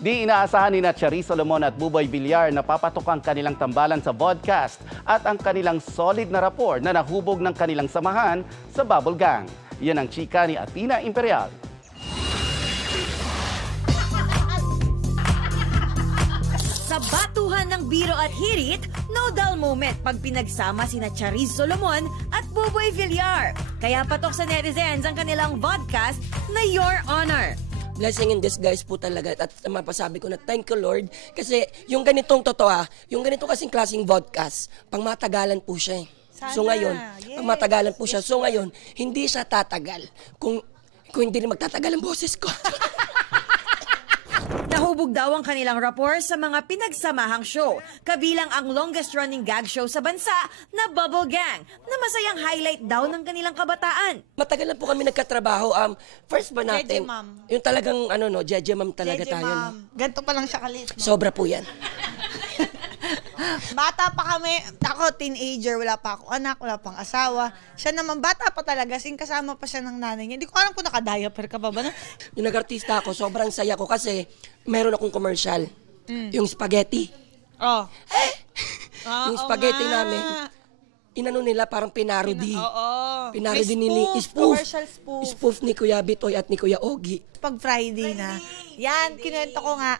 Di inaasahan ni Cherry Solomon at Buboy Villar na papatok ang kanilang tambalan sa vodcast at ang kanilang solid na rapport na nahubog ng kanilang samahan sa Bubble Gang. Yan ang chika ni Athena Imperial. Sa batuhan ng biro at hirit, no dull moment pag pinagsama sina Charis Solomon at Buboy Villar. Kaya patok sa netizens ang kanilang vodcast na Your Honor. Blessing in disguise po talaga at mapasabi ko na thank you Lord kasi yung ganitong yung ganitong kasing klaseng vodcast, pang matagalan po siya eh. So ngayon, pang matagalan po siya. So ngayon, hindi siya tatagal kung hindi rin magtatagal ang boses ko. Nahubog daw ang kanilang rapport sa mga pinagsamahang show, kabilang ang longest-running gag show sa bansa na Bubble Gang, na masayang highlight daw ng kanilang kabataan. Matagal na po kami nagkatrabaho. First ba natin? Yung talagang Jeje Ma'am talaga Jeje tayo. Ma'am. Ganito pa lang siya kalit. Sobra po yan. Bata pa kami, ako teenager, wala pa akong anak, wala pang asawa. Siya naman, bata pa talaga, kasama pa siya ng nanay niya. Hindi ko alam kung naka-diaper ka ba ba? Yung nag-artista ako, sobrang saya ko kasi meron akong commercial. Yung spaghetti. Oh. Yung spaghetti namin, inano nila parang pinarody. Pinarody ni spoof. Commercial spoof. Spoof ni Kuya Bitoy at ni Kuya Ogie. Pag Friday na, yan, kinuwento ko nga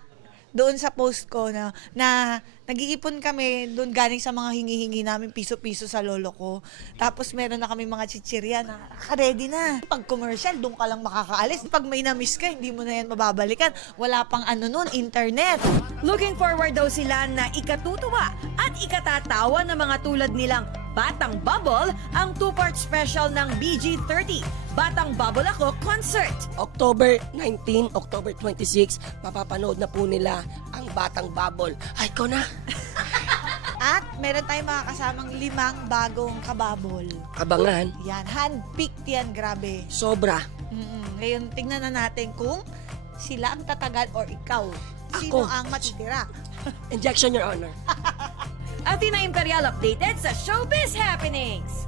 doon sa post ko na nag-iipon kami doon galing sa mga hingi-hingi namin piso-piso sa lolo ko. Tapos meron na kami mga chichirya na ready na. Pag commercial, doon ka lang makakaalis. Pag may na-miss ka, hindi mo na yan mababalikan. Wala pang noon, internet. Looking forward daw sila na ikatutuwa at ikatatawa ng mga tulad nilang Batang Bubble, ang two-part special ng BG30, Batang Bubble Ako Concert. October 19, October 26, mapapanood na po nila ang Batang Bubble. Ay ko na! At meron tayong mga kasamang 5 bagong kababol. Abangan. Yan, hand-picked yan, grabe. Sobra. Ngayon, tingnan na natin kung sila ang tatagal or ikaw. Sino ang matitira? Injection, Your Honor. Athena Imperial updated sa Showbiz Happenings.